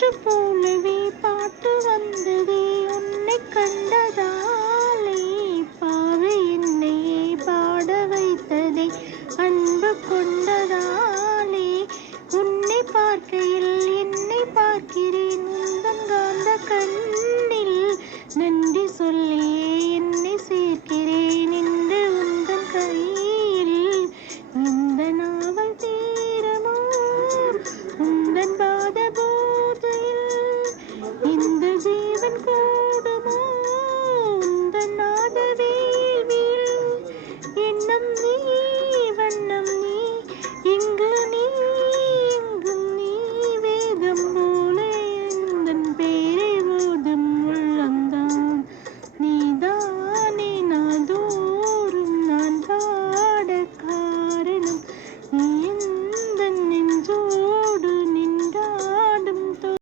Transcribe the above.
காற்று போலவே பாட்டு வந்ததே உன்னை கண்டதாலே, பாவை என்னையே பாட வைத்ததே அன்பு கொண்டதாலே. உன்னை பார்க்கையில் என்னை பார்க்கிறேன் உந்தன் காந்த கண்ணில், நன்றி சொல்லி